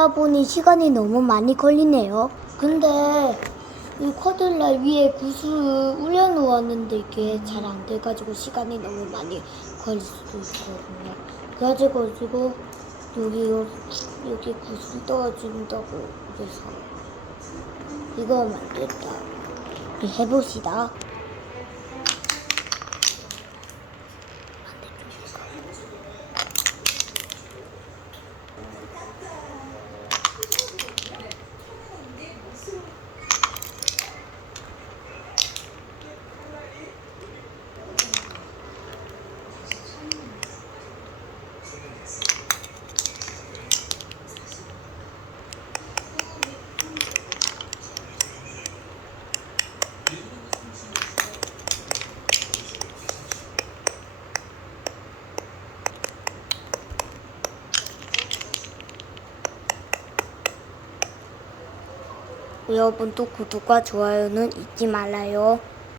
그러다 보니 시간이 너무 많이 걸리네요. 근데 이 쿼들라 위에 구슬을 올려놓았는데 이게 잘 안 돼가지고 시간이 너무 많이 걸릴 수도 있거든요. 그래가지고 여기 구슬 떨어진다고 그래서 이거 만들다 해봅시다. 여러분도 구독과 좋아요는 잊지 말아요.